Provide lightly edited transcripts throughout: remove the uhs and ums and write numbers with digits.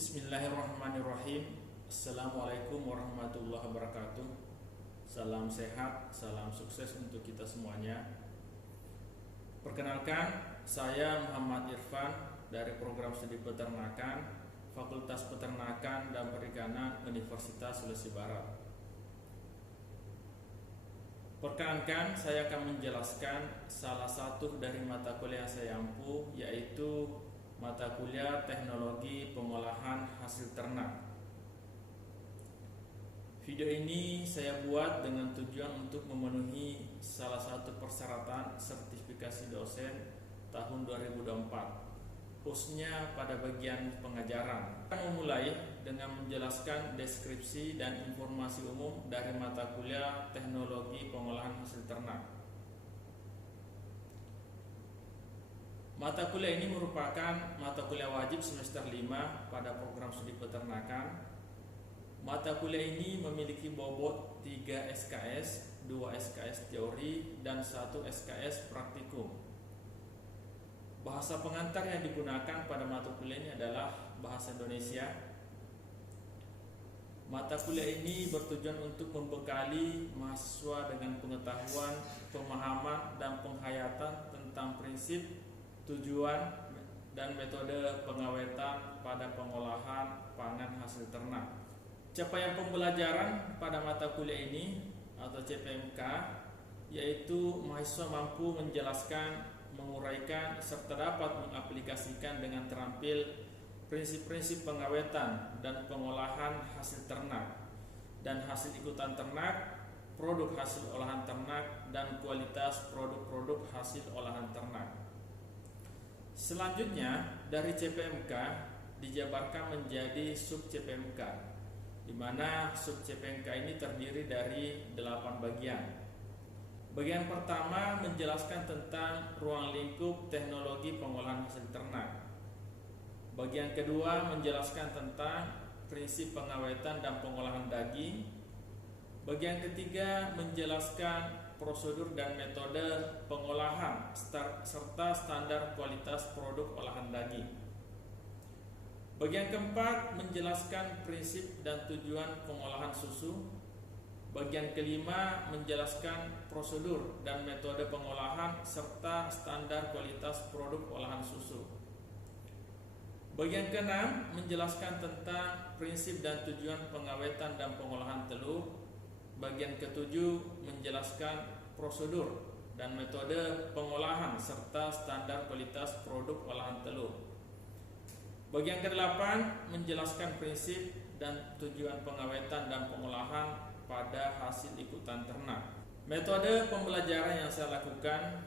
Bismillahirrahmanirrahim. Assalamualaikum warahmatullahi wabarakatuh. Salam sehat, salam sukses untuk kita semuanya. Perkenalkan, saya Muhammad Irfan dari program studi peternakan Fakultas Peternakan dan Perikanan Universitas Sulawesi Barat. Perkenalkan, saya akan menjelaskan salah satu dari mata kuliah yang saya ampu, yaitu mata kuliah Teknologi Pengolahan Hasil Ternak. Video ini saya buat dengan tujuan untuk memenuhi salah satu persyaratan sertifikasi dosen tahun 2024, khususnya pada bagian pengajaran. Kita memulai dengan menjelaskan deskripsi dan informasi umum dari mata kuliah Teknologi Pengolahan Hasil Ternak. Mata kuliah ini merupakan mata kuliah wajib semester 5 pada program studi peternakan. Mata kuliah ini memiliki bobot 3 SKS, 2 SKS teori, dan 1 SKS praktikum. Bahasa pengantar yang digunakan pada mata kuliah ini adalah bahasa Indonesia. Mata kuliah ini bertujuan untuk membekali mahasiswa dengan pengetahuan, pemahaman, dan penghayatan tentang prinsip, tujuan, dan metode pengawetan pada pengolahan pangan hasil ternak. Capaian pembelajaran pada mata kuliah ini atau CPMK yaitu mahasiswa mampu menjelaskan, menguraikan, serta dapat mengaplikasikan dengan terampil prinsip-prinsip pengawetan dan pengolahan hasil ternak dan hasil ikutan ternak, produk hasil olahan ternak, dan kualitas produk-produk hasil olahan ternak. Selanjutnya, dari CPMK dijabarkan menjadi sub CPMK, di mana sub CPMK ini terdiri dari 8 bagian. Bagian pertama menjelaskan tentang ruang lingkup teknologi pengolahan hasil ternak. Bagian kedua menjelaskan tentang prinsip pengawetan dan pengolahan daging. Bagian ketiga menjelaskan prosedur dan metode pengolahan serta standar kualitas produk olahan daging. Bagian keempat menjelaskan prinsip dan tujuan pengolahan susu. Bagian kelima menjelaskan prosedur dan metode pengolahan serta standar kualitas produk olahan susu. Bagian keenam menjelaskan tentang prinsip dan tujuan pengawetan dan pengolahan telur. Bagian ketujuh menjelaskan prosedur dan metode pengolahan serta standar kualitas produk olahan telur. Bagian kedelapan menjelaskan prinsip dan tujuan pengawetan dan pengolahan pada hasil ikutan ternak. Metode pembelajaran yang saya lakukan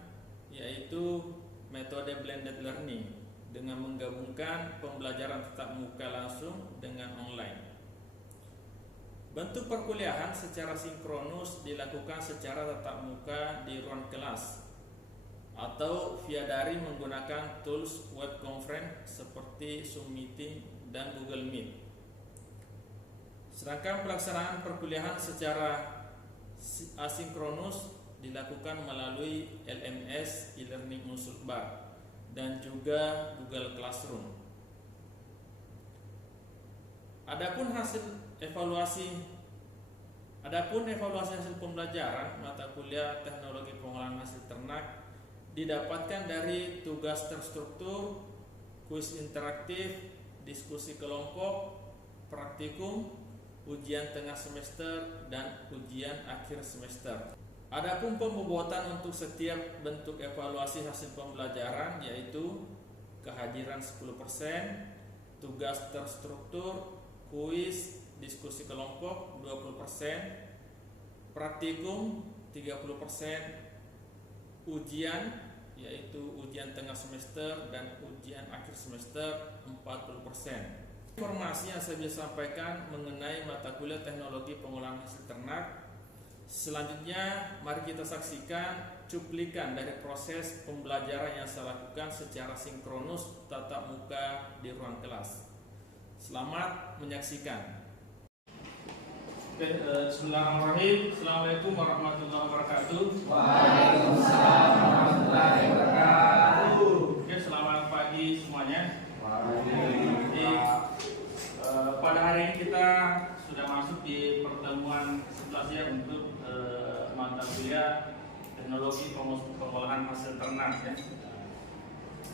yaitu metode blended learning dengan menggabungkan pembelajaran tatap muka langsung dengan online. Bentuk perkuliahan secara sinkronus dilakukan secara tatap muka di ruang kelas atau via daring menggunakan tools web conference seperti Zoom Meeting dan Google Meet. Sedangkan pelaksanaan perkuliahan secara asinkronus dilakukan melalui LMS e-learning unsur bar dan juga Google Classroom. Adapun evaluasi hasil pembelajaran mata kuliah Teknologi Pengolahan Hasil Ternak didapatkan dari tugas terstruktur, kuis interaktif, diskusi kelompok, praktikum, ujian tengah semester, dan ujian akhir semester. Adapun pembobotan untuk setiap bentuk evaluasi hasil pembelajaran yaitu kehadiran 10%, tugas terstruktur, kuis, diskusi kelompok 20%, praktikum 30%, ujian yaitu ujian tengah semester dan ujian akhir semester 40%. Informasi yang saya bisa sampaikan mengenai mata kuliah Teknologi Pengolahan Hasil Ternak. Selanjutnya mari kita saksikan cuplikan dari proses pembelajaran yang saya lakukan secara sinkronus tatap muka di ruang kelas. Selamat menyaksikan. Bismillahirrahmanirrahim. Assalamualaikum warahmatullahi wabarakatuh. Waalaikumsalam warahmatullahi wabarakatuh. Oke, selamat pagi semuanya. Waalaikumsalam. memasuki pertemuan 11 ya untuk mata kuliah teknologi pengolahan hasil ternak ya.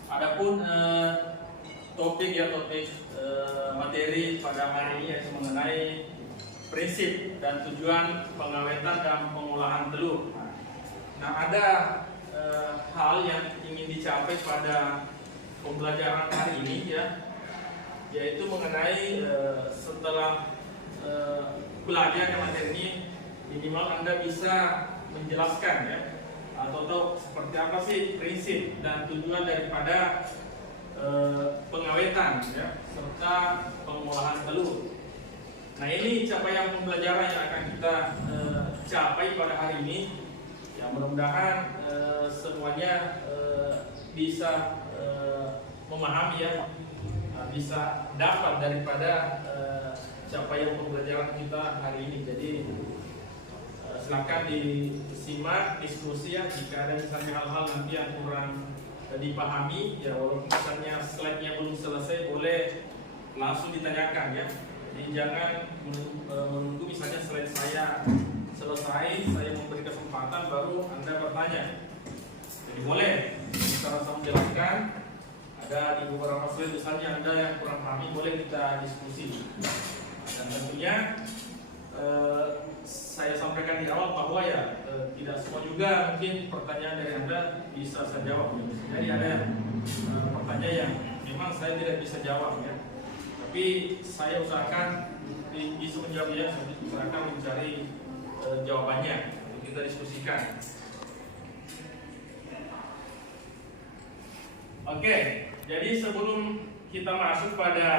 Adapun topik materi pada hari ini yaitu mengenai prinsip dan tujuan pengawetan dan pengolahan telur. Nah, ada hal yang ingin dicapai pada pembelajaran hari ini ya, yaitu mengenai setelah belajar materi ini minimal Anda bisa menjelaskan ya, atau tahu seperti apa sih prinsip dan tujuan daripada pengawetan ya, serta pengolahan telur. Nah, ini capaian pembelajaran yang akan kita capai pada hari ini. Ya, mudah-mudahan semuanya bisa memahami ya, bisa dapat daripada capaian pembelajaran kita hari ini. Jadi silakan disimak diskusi ya, jika ada misalnya hal-hal nanti yang kurang dipahami ya, walaupun misalnya slide-nya belum selesai, boleh langsung ditanyakan ya. Jadi jangan menunggu misalnya slide saya selesai, saya memberi kesempatan baru Anda bertanya. Jadi boleh kita sama jelaskan. Ada di beberapa slide misalnya Anda yang kurang pahami, boleh kita diskusi. Dan tentunya saya sampaikan di awal bahwa ya tidak semua juga mungkin pertanyaan dari Anda bisa saya jawab ya. Jadi ada pertanyaan yang memang saya tidak bisa jawab ya, tapi saya usahakan bisa menjawab ya, saya usahakan mencari jawabannya untuk kita diskusikan. Oke, jadi sebelum kita masuk pada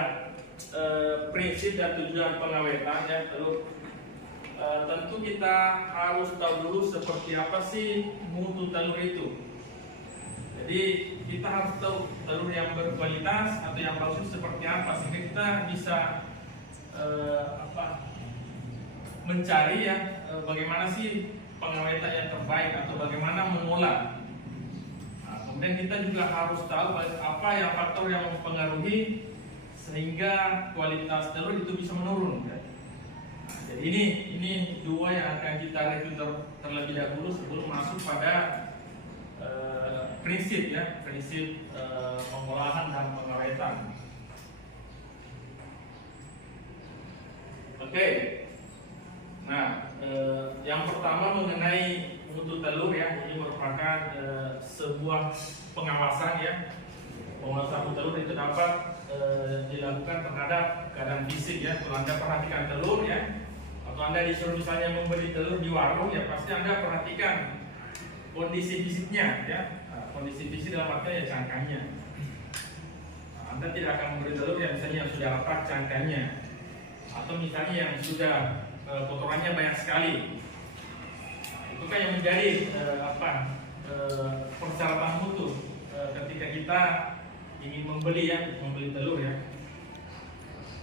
prinsip dan tujuan pengawetan ya telur, tentu kita harus tahu dulu seperti apa sih mutu telur itu. Jadi kita harus tahu telur yang berkualitas atau yang bagus seperti apa, sehingga kita bisa mencari ya bagaimana sih pengawetan yang terbaik atau bagaimana mengolah. Nah, kemudian kita juga harus tahu apa yang faktor yang mempengaruhi sehingga kualitas telur itu bisa menurun ya. Jadi ini dua yang akan kita review terlebih dahulu sebelum masuk pada prinsip ya, prinsip pengolahan dan pengawetan. Oke. Nah, yang pertama mengenai mutu telur ya, ini merupakan sebuah pengawasan ya. Pengawasan mutu telur itu dapat dilakukan terhadap keadaan fisik ya. Kalau Anda perhatikan telur ya, atau Anda disuruh misalnya membeli telur di warung ya, pasti Anda perhatikan kondisi fisiknya ya. Nah, kondisi fisik dalam artinya ya cangkangnya. Nah, Anda tidak akan membeli telur yang misalnya yang sudah retak cangkangnya, atau misalnya yang sudah kotorannya banyak sekali. Nah, itu kan yang menjadi persyaratan mutu ketika kita ingin membeli telur ya.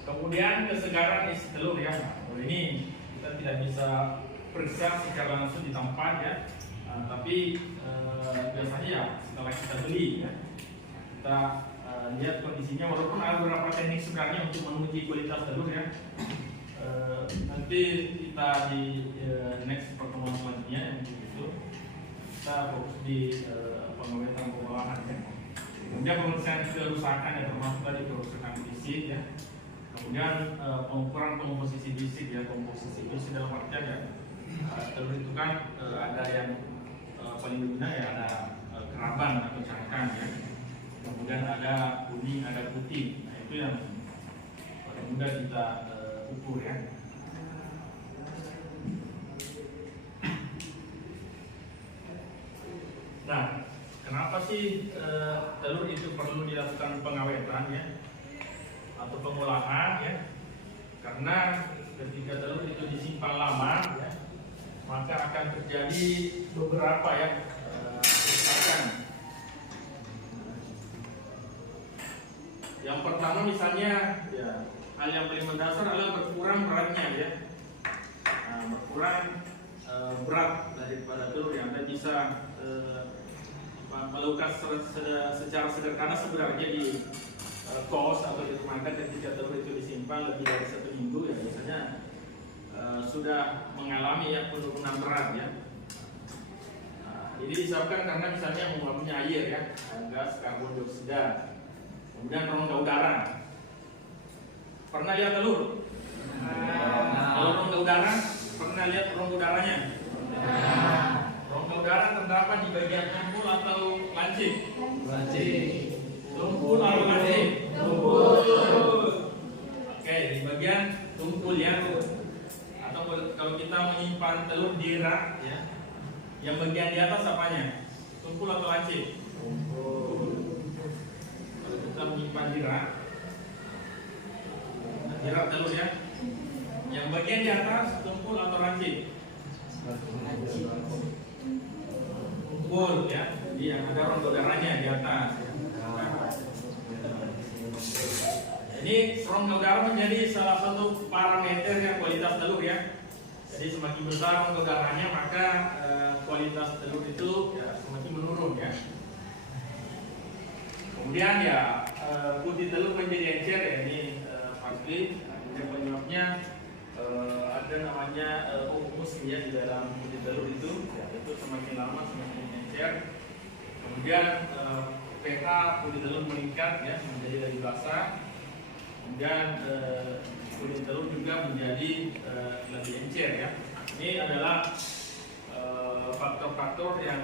Kemudian kesegaran isi telur ya. Nah, ini kita tidak bisa periksa secara langsung di tempat ya. Nah, tapi biasanya ya setelah kita beli ya, kita lihat kondisinya, walaupun ada beberapa teknik sebenarnya untuk menguji kualitas telur ya. Nanti kita di next pertemuan selanjutnya untuk itu kita fokus di pengawetan pengolahan ya. Kemudian pemeriksaan kerusakan ya, termasuk tadi kerusakan fisik ya. Kemudian pengukuran komposisi fisik ya, komposisi fisik dalam artian ya telur itu kan ada yang paling dominan ya, ada keraban atau cangkang ya. Kemudian ada kuning, ada putih. Nah, itu yang paling mudah kita ukur ya. Nah, kenapa sih telur itu perlu dilakukan pengawetan ya, atau pengolahan ya? Karena ketika telur itu disimpan lama ya, maka akan terjadi beberapa ya kerusakan. Yang pertama misalnya ya, hal yang paling mendasar adalah berkurang beratnya ya. Nah, berkurang berat daripada telur yang Anda bisa melakukan secara sederhana sebenarnya di kos atau di rumah Anda ketika telur itu disimpan lebih dari 1 minggu ya, biasanya sudah mengalami ya penurunan berat ya. Ini disebabkan karena misalnya menguapnya air ya, gas karbon dioksida, kemudian rongga udara. Pernah lihat telur? Kalau rongga udara, pernah lihat rongga udaranya? Rongga udara terdapat di bagian tumpul atau lancip? Tumpul atau lancip? Oke, di bagian tumpul ya. Atau kalau kita menyimpan telur di rak ya, yang bagian di atas apanya? Tumpul atau lancip? Kalau kita menyimpan di rak telur ya, yang bagian di atas tumpul atau lancip? Tumpul ya, jadi yang ada rongga udaranya di atas ya. Ini rongga udara menjadi salah satu parameter ya kualitas telur ya. Jadi semakin besar rongga udaranya maka kualitas telur itu ya, semakin menurun ya. Kemudian ya putih telur menjadi encer ya, ini pasti penyebabnya ada namanya humus ya di dalam putih telur itu ya, itu semakin lama semakin encer. Kemudian pH putih telur meningkat ya, menjadi lebih basah. Kemudian kulit telur juga menjadi lebih encer ya. Ini adalah faktor-faktor yang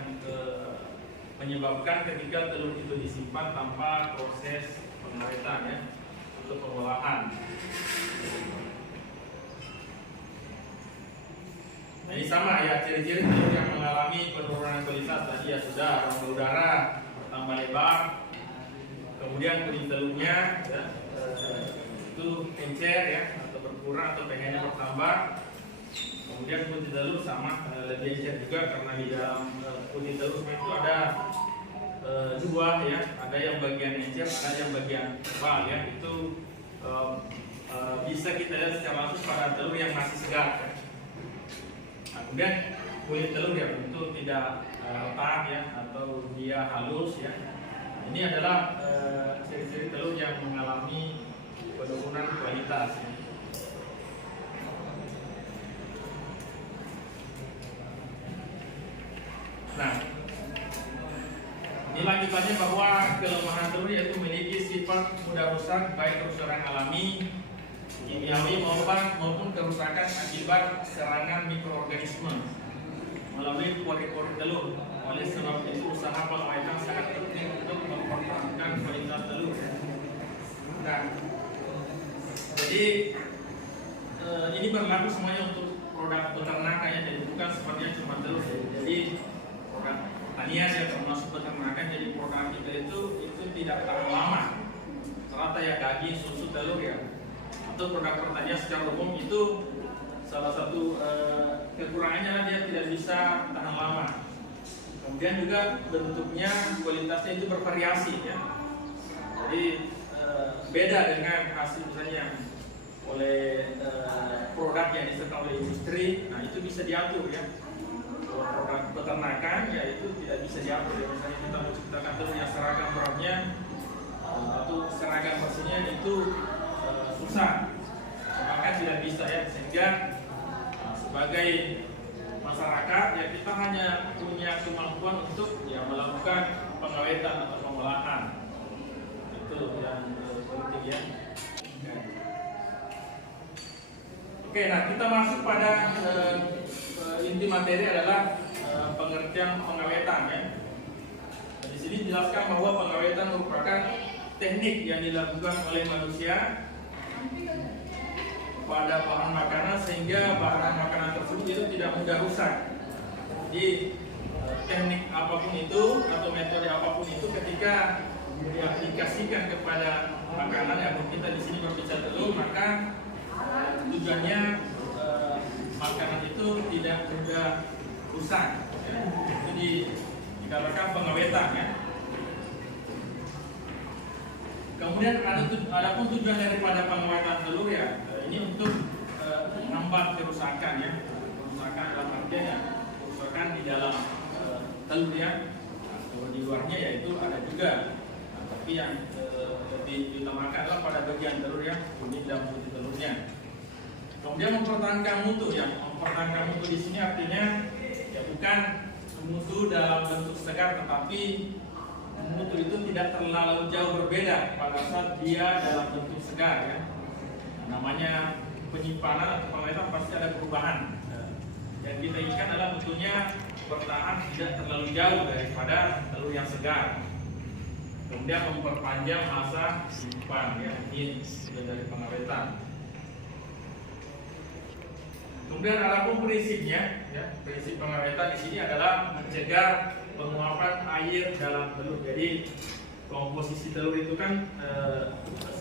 menyebabkan ketika telur itu disimpan tanpa proses pengawetan ya, untuk pengolahan. Nah, ini sama ya, ciri-ciri telur yang mengalami penurunan kualitas tadi ya sudah rongga udara bertambah lebar, kemudian kulit telurnya ya, itu encer ya, atau berkurang atau pH-nya bertambah. Kemudian putih telur sama lebih encer juga karena di dalam putih telur itu ada dua ya, ada yang bagian encer, ada yang bagian tebal ya. Itu bisa kita lihat secara langsung pada telur yang masih segar ya. Nah, kemudian kulit telur ya tentu tidak retak ya, atau dia halus ya. Ini adalah ciri-ciri telur yang mengalami penurunan kualitas ya. Nah, ini lanjutannya bahwa kelemahan telur yaitu memiliki sifat mudah rusak baik kerusakan alami, kimiawi maupun kerusakan akibat serangan mikroorganisme melalui pori-pori telur. Oleh sebab itu usaha pengawetan sangat penting untuk mempertahankan kualitas telur. Nah, jadi ini berlaku semuanya untuk produk peternakan ya, jadi bukan seperti cuma telur. Jadi produk pertanian ya, termasuk peternakan, jadi produk kita itu tidak tahan lama. Rata ya daging, susu, telur ya, atau produk pertanian secara umum itu salah satu kekurangannya dia tidak bisa tahan lama. Kemudian juga bentuknya, kualitasnya itu bervariasi ya. Jadi beda dengan hasil misalnya oleh produk yang disertai oleh industri, nah itu bisa diatur ya. Kalau produk peternakan ya itu tidak bisa diatur ya. Misalnya kita menciptakan telur yang seragam beratnya atau seragam bersihnya itu susah, maka tidak bisa ya. Sehingga sebagai masyarakat ya kita hanya punya kemampuan untuk ya melakukan pengawetan atau pengolahan, itu yang penting ya. Oke, nah kita masuk pada inti materi adalah pengertian pengawetan ya. Di sini dijelaskan bahwa pengawetan merupakan teknik yang dilakukan oleh manusia pada bahan makanan sehingga bahan makanan tersebut itu tidak mudah rusak. Jadi teknik apapun itu atau metode apapun itu ketika diaplikasikan kepada makanan yang kita di sini berbicara telur, maka tujuannya makanan itu tidak mudah rusak. Ya. Itu dikatakan pengawetan ya. Kemudian ada pun tujuan daripada pengawetan telur ya, ini untuk menghambat kerusakan ya, kerusakan dalam artian ya, kerusakan di dalam telur ya, atau di luarnya yaitu ada juga, nah, tapi yang lebih diutamakan adalah pada bagian telur ya, kuning dan putih telurnya. Kemudian mempertahankan mutu ya, mempertahankan mutu di sini artinya ya bukan mutu dalam bentuk segar, tetapi mutu itu tidak terlalu jauh berbeda pada saat dia dalam bentuk segar ya. Namanya penyimpanan atau pengawetan pasti ada perubahan. Yang kita inginkan adalah mutunya bertahan tidak terlalu jauh daripada telur yang segar. Kemudian memperpanjang masa simpan ya, ini sudah dari pengawetan. Kemudian adapun prinsipnya, ya, prinsip pengawetan di sini adalah mencegah penguapan air dalam telur. Jadi komposisi telur itu kan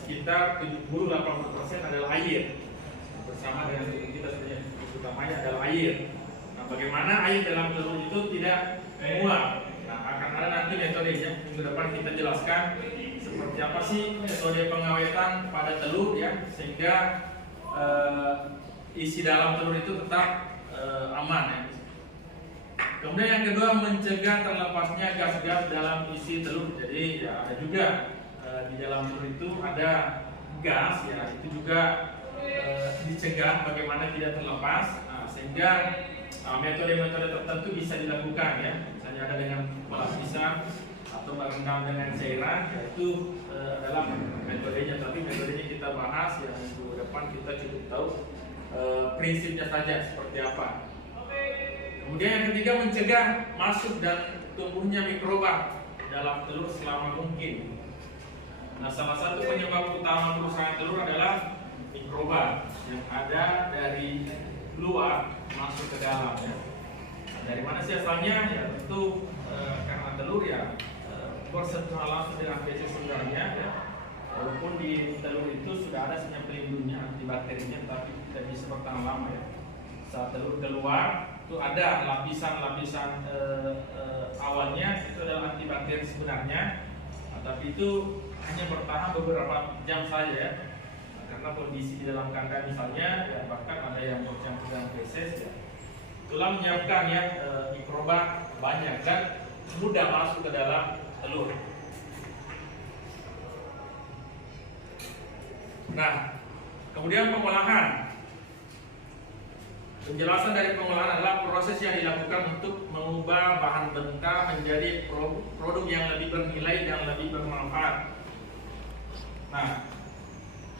sekitar 70-80% adalah air. Bersama dengan tubuh kita sebenarnya utamanya adalah air. Nah, bagaimana air dalam telur itu tidak menguap? Nah, akan ada nanti metodenya minggu depan kita jelaskan seperti apa sih metode pengawetan pada telur ya, sehingga isi dalam telur itu tetap aman ya. Kemudian yang kedua, mencegah terlepasnya gas-gas dalam isi telur. Jadi ya ada juga di dalam telur itu ada gas ya, itu juga dicegah bagaimana tidak terlepas. Nah, sehingga metode-metode tertentu bisa dilakukan ya. Misalnya ada dengan pelapisan atau merendam dengan cairan, yaitu adalah metodenya. Tapi metodenya kita bahas ya minggu depan, kita cukup tahu prinsipnya saja seperti apa. Kemudian yang ketiga, mencegah masuk dan tumbuhnya mikroba dalam telur selama mungkin. Nah, salah satu penyebab utama kerusakan telur adalah mikroba yang ada dari luar masuk ke dalam ya. Nah, dari mana sih asalnya? Ya tentu karena telur ya bersentuhan langsung dengan feses sebenarnya ya. Walaupun di telur itu sudah ada senyap pelindungnya, antibakterinya, tapi tidak bisa bertahan lama ya. Saat telur keluar itu ada lapisan-lapisan awalnya itu adalah antibakteri sebenarnya, tapi itu hanya bertahan beberapa jam saja ya. Nah, karena kondisi di dalam kandang misalnya ya, bahkan ada yang bercampur dengan feses ya, itulah menyiapkan ya mikroba banyak dan mudah masuk ke dalam telur. Nah, kemudian pengolahan. Penjelasan dari pengolahan adalah proses yang dilakukan untuk mengubah bahan mentah menjadi produk yang lebih bernilai dan lebih bermanfaat. Nah,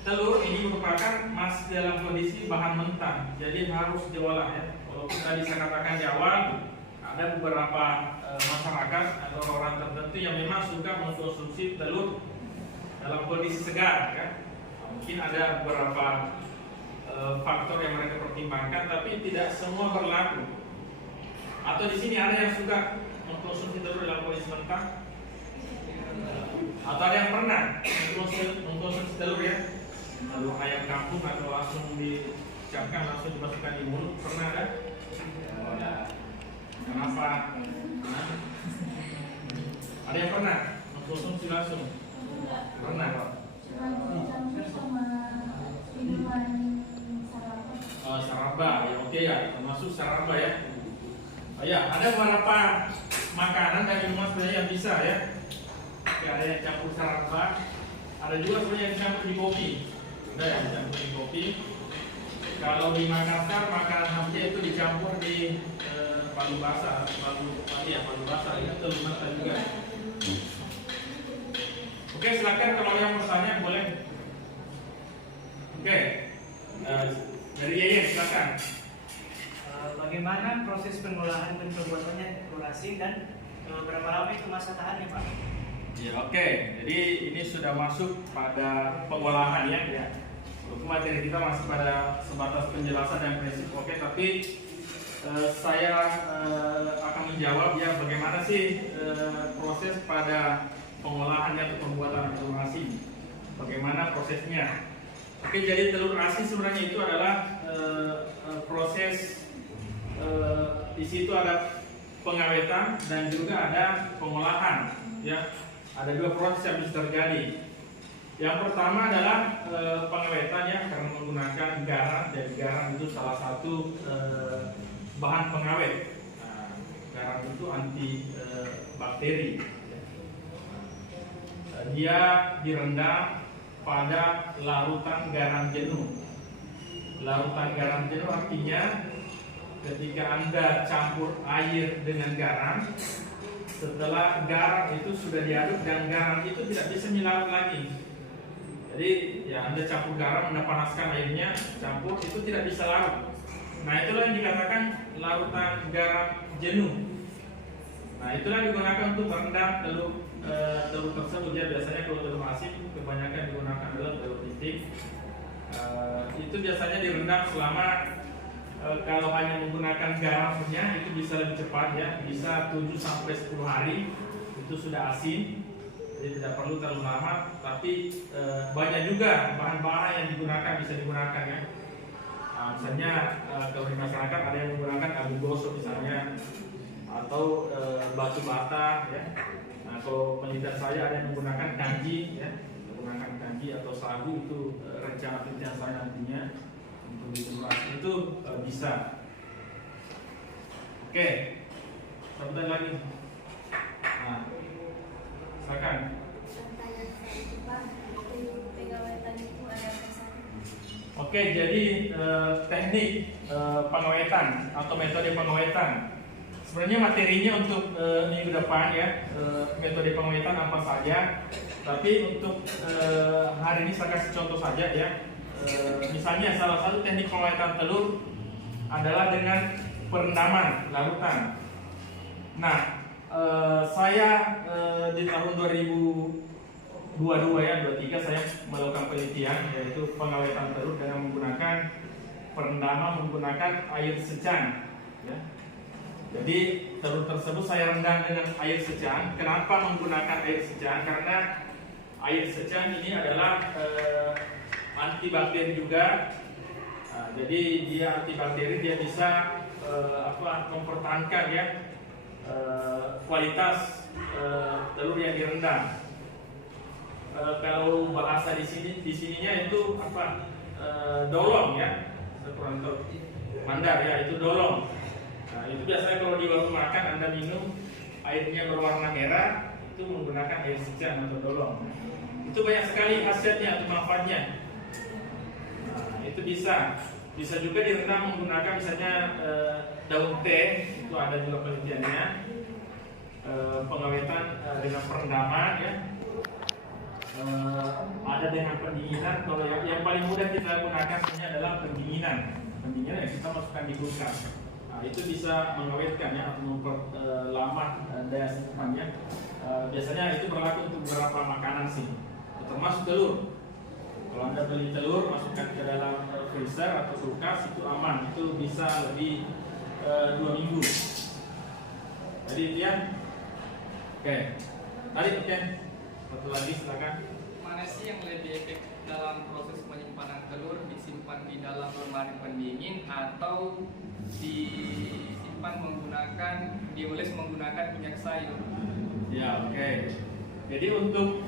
telur ini merupakan masih dalam kondisi bahan mentah, jadi harus diolah ya. Walaupun tadi saya katakan di awal, ada beberapa masyarakat atau orang tertentu yang memang suka mengkonsumsi telur dalam kondisi segar kan. Mungkin ada beberapa faktor yang mereka pertimbangkan, tapi tidak semua berlaku. Atau di sini ada yang suka mengkonsumsi telur dalam kondisi mentah, atau ada yang pernah mengkonsumsi telur ya, telur ayam kampung atau langsung dicamkan, langsung dimasukkan di mulut, pernah ada? Kenapa? Ada yang pernah mengkonsumsi langsung? Pernah? Saraba ya, oke ya, termasuk saraba ya. Ya, ada beberapa makanan dan minuman sebenarnya yang bisa ya. Ada yang campur saraba, ada juga sebenarnya yang campur di kopi. Ada yang campur di kopi. Kalau di Makassar makanan khasnya itu dicampur di palu basah, palu basah itu telur mata juga. Oke, silakan kalau yang bertanya boleh. Oke, dari Yaya silakan. Bagaimana proses pengolahan dan pembuatannya telur asin dan berapa lama itu masa tahannya, Pak? Ya, oke. Jadi ini sudah masuk pada pengolahan ya. Untuk materi kita masih pada sebatas penjelasan dan prinsip. Oke, tapi saya akan menjawab ya bagaimana sih proses pada pengolahan atau pembuatan telur asin. Bagaimana prosesnya? Oke, jadi telur asin sebenarnya itu adalah proses di situ ada pengawetan dan juga ada pengolahan ya. Ada dua proses yang bisa terjadi. Yang pertama adalah pengawetan ya, karena menggunakan garam, dan garam itu salah satu bahan pengawet. Nah, garam itu anti bakteri. Dia direndam pada larutan garam jenuh. Larutan garam jenuh artinya ketika Anda campur air dengan garam, setelah garam itu sudah diaduk dan garam itu tidak bisa melarut lagi. Jadi ya Anda campur garam, Anda panaskan airnya, campur, itu tidak bisa larut. Nah itulah yang dikatakan larutan garam jenuh. Nah itulah digunakan untuk merendam telur tersebut. Ya biasanya kalau telur asin kebanyakan digunakan adalah telur titik. Itu biasanya direndam selama kalau hanya menggunakan garamnya itu bisa lebih cepat ya, bisa 7 sampai 10 hari itu sudah asin. Jadi tidak perlu terlalu lama, tapi banyak juga bahan-bahan yang bisa digunakan ya. Misalnya kalau di masyarakat ada yang menggunakan abu gosok misalnya, atau batu bata ya. Nah kalau penelitian saya ada yang menggunakan kanji ya, menggunakan kanji atau sagu, itu rencana penelitian saya nantinya untuk dibahas itu bisa. Oke, sebentar lagi. Nah, silakan. Oke, jadi teknik pengawetan atau metode pengawetan. Sebenarnya materinya untuk minggu depan ya, metode pengawetan apa saja. Tapi untuk hari ini saya kasih contoh saja ya. Misalnya salah satu teknik pengawetan telur adalah dengan perendaman larutan. Nah, saya di tahun 2022 ya, 23 saya melakukan penelitian yaitu pengawetan telur dengan menggunakan perendaman menggunakan air secang ya. Jadi telur tersebut saya rendam dengan air secang. Kenapa menggunakan air secang? Karena air secang ini adalah antibakteri juga. Jadi dia antibakteri, dia bisa mempertahankan ya kualitas telur yang direndam. Kalau bahasa di sininya itu dolong ya, kurang tahu Mandar ya, itu dolong. Nah, itu biasanya kalau di warung makan Anda minum airnya berwarna merah, itu menggunakan air secang atau dolong. Itu banyak sekali khasiatnya atau manfaatnya. Nah, itu bisa juga direndam menggunakan misalnya daun teh, itu ada juga penelitiannya. Pengawetan dengan perendaman ya. Ada dengan pendinginan. Kalau yang paling mudah kita gunakan sebenarnya adalah pendinginan yang kita masukkan di kulkas. Nah, itu bisa mengawetkan ya, atau memperlama daya simpannya. Biasanya itu berlaku untuk beberapa makanan sih, termasuk telur. Kalau Anda beli telur, masukkan ke dalam freezer atau kulkas, itu aman, itu bisa lebih 2 minggu. Jadi dia, oke. Tarik oke. Satu lagi silakan. Mana sih yang lebih efektif dalam proses penyimpanan telur, disimpan di dalam lemari pendingin atau disimpan dioles menggunakan minyak sayur? Ya oke. Jadi untuk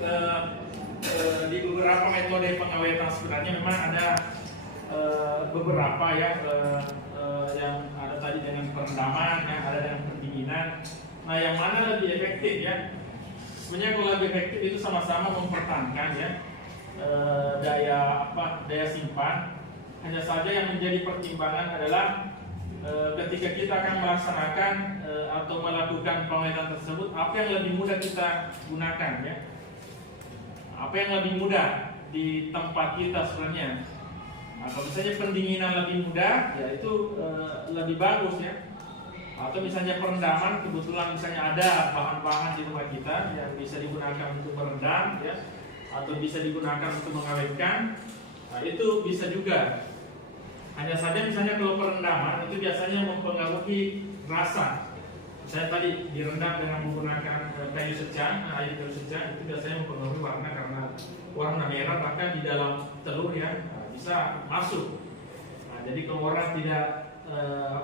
di beberapa metode pengawetan sebenarnya memang ada beberapa ya, yang ada tadi dengan perendaman, yang ada dengan pendinginan. Nah yang mana lebih efektif ya? Sebenarnya kalau lebih efektif itu sama-sama mempertahankan ya daya simpan. Hanya saja yang menjadi pertimbangan adalah ketika kita akan melaksanakan atau melakukan pengawetan tersebut, apa yang lebih mudah kita gunakan ya? Apa yang lebih mudah di tempat kita sebenarnya? Kalau misalnya pendinginan lebih mudah, ya itu lebih bagus ya. Atau misalnya perendaman, kebetulan misalnya ada bahan-bahan di rumah kita yang bisa digunakan untuk merendam ya, atau bisa digunakan untuk mengawetkan, nah itu bisa juga. Hanya saja misalnya kalau perendaman itu biasanya mempengaruhi rasa. Saya tadi direndam dengan menggunakan kayu secang, air kayu secang, itu biasanya mempengaruhi warna, karena warna merah bahkan di dalam telur ya bisa masuk. Nah, jadi kalau orang tidak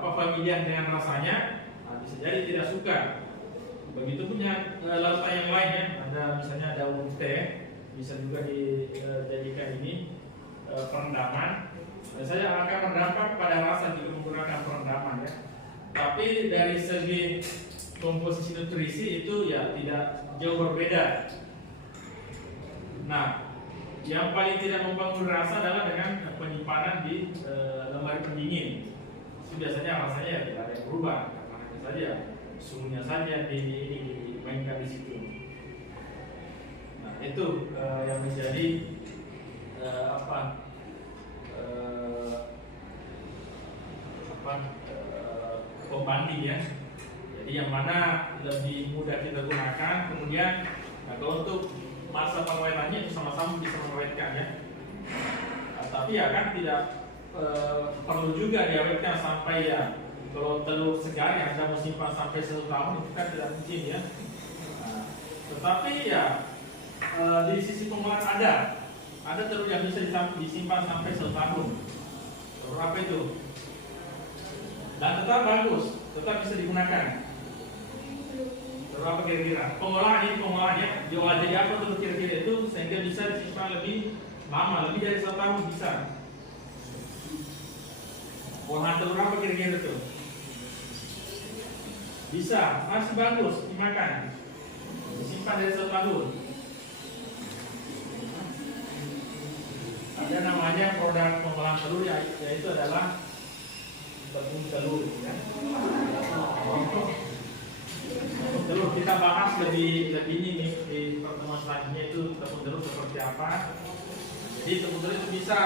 familiar dengan rasanya, bisa jadi tidak suka. Begitu punya larutan yang lain ya, ada misalnya daun teh, bisa juga dijadikan ini perendaman. Saya akan berdampak pada rasa jika menggunakan perendaman ya. Tapi dari segi komposisi nutrisi itu ya tidak jauh berbeda. Nah, yang paling tidak mempengaruhi rasa adalah dengan penyimpanan di lemari pendingin. Itu biasanya alasannya ya tidak ada yang berubah, karena hanya saja suhunya saja dimainkan di situ. Nah itu yang menjadi pembanding ya. Jadi yang mana lebih mudah kita gunakan, kemudian kalau untuk masa pengawetannya itu sama-sama bisa mengawetkan ya. Tapi ya kan tidak perlu juga diawetkan sampai ya, kalau telur segar yang Anda mau simpan sampai 1 tahun itu kan tidak mungkin ya. Tetapi ya di sisi pengolahan ada telur yang bisa disimpan sampai 1 tahun. Telur apa itu? Dan tetap bagus, tetap bisa digunakan. Telur apa kira-kira? Pengolahannya diolah jadi apa telur kira-kira itu sehingga bisa disimpan lebih lama, lebih dari 1 tahun bisa. Olahan telur apa kira-kira itu? Bisa, masih bagus dimakan, disimpan dari 1 tahun. Ada namanya produk pengolahan telur yaitu adalah tepung telur ya. Telur kita bahas lebih ini nih di pertemuan selanjutnya, itu tepung telur seperti apa. Jadi tepung telur itu bisa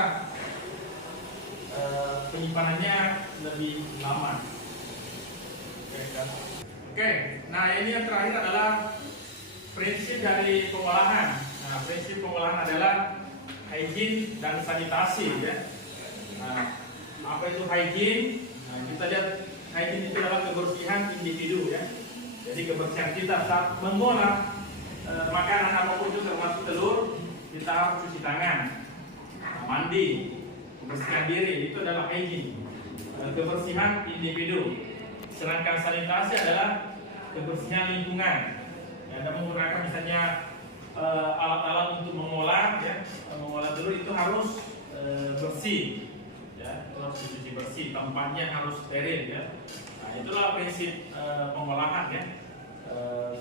penyimpanannya lebih lama. Oke, nah ini yang terakhir adalah prinsip dari pengolahan. Nah, prinsip pengolahan adalah hygiene dan sanitasi ya. Nah, apa itu hygiene? Nah, kita lihat hygiene itu adalah kebersihan individu ya. Jadi kebersihan kita saat mengolah makanan apapun itu termasuk telur, kita harus cuci tangan, mandi, membersihkan diri, itu adalah hygiene, kebersihan individu. Sedangkan sanitasi adalah kebersihan lingkungan. Anda menggunakan misalnya alat-alat untuk mengolah, ya, mengolah telur itu harus bersih, ya, itu harus dicuci bersih, tempatnya harus steril, ya. Nah, itulah prinsip pengolahan, ya,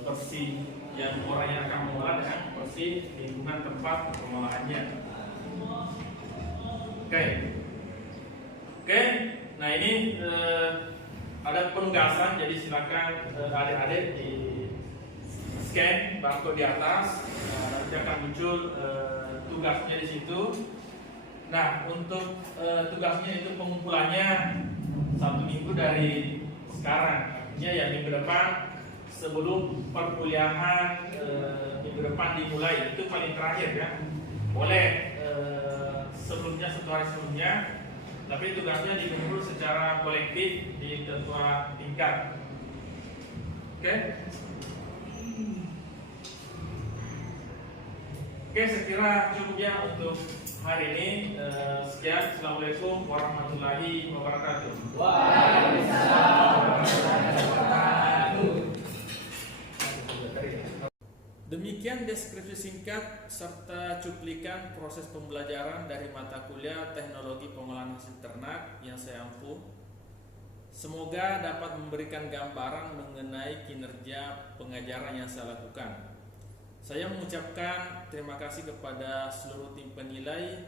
bersih yang orang yang akan mengolah dengan bersih lingkungan tempat pengolahannya. Oke, nah ini ada penugasan, jadi silakan adik-adik di scan barcode di atas, nanti akan muncul tugasnya di situ. Nah, untuk tugasnya itu pengumpulannya 1 minggu dari sekarang, artinya ya minggu depan sebelum perkuliahan minggu depan dimulai, itu paling terakhir ya. Boleh sebelumnya, 1 hari sebelumnya, tapi tugasnya dikumpul secara kolektif di ketua tingkat. Oke? Oke, saya kira cukup ya untuk hari ini. Sekian, Assalamualaikum warahmatullahi wabarakatuh. Waalaikumsalam warahmatullahi wabarakatuh. Demikian deskripsi singkat serta cuplikan proses pembelajaran dari mata kuliah Teknologi Pengolahan Hasil Ternak yang saya ampuh. Semoga dapat memberikan gambaran mengenai kinerja pengajaran yang saya lakukan. Saya mengucapkan terima kasih kepada seluruh tim penilai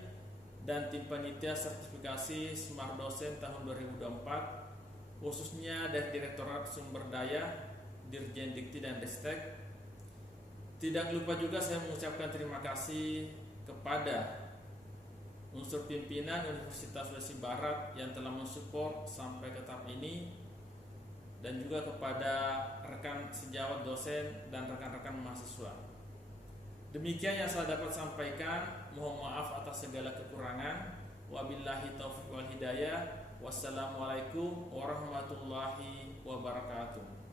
dan tim panitia sertifikasi Smart Dosen tahun 2024, khususnya dari Direktorat Sumber Daya, Dirjen Dikti dan Ristek. Tidak lupa juga saya mengucapkan terima kasih kepada unsur pimpinan Universitas Sulawesi Barat yang telah mensupport sampai ke tahap ini, dan juga kepada rekan sejawat dosen dan rekan-rekan mahasiswa. Demikian yang saya dapat sampaikan. Mohon maaf atas segala kekurangan. Wabillahi taufiq wal hidayah. Wassalamualaikum warahmatullahi wabarakatuh.